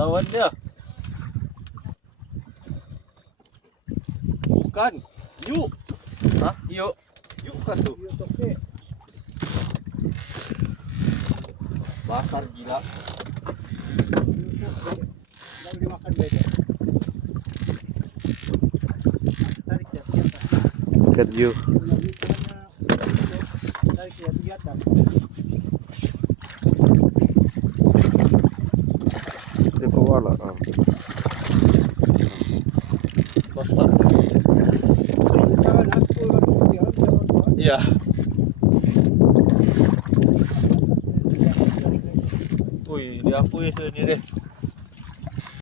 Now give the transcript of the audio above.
lawan dia. Bukan. Yuk. Hah? Yuk. Yuk kan tuh. Basar gila. Jangan dimakan beda. Tarik ya, Ikan hiu. tarik ya, biarkan. Dia kewala. Besar. Iya. Wih, diakui sini deh.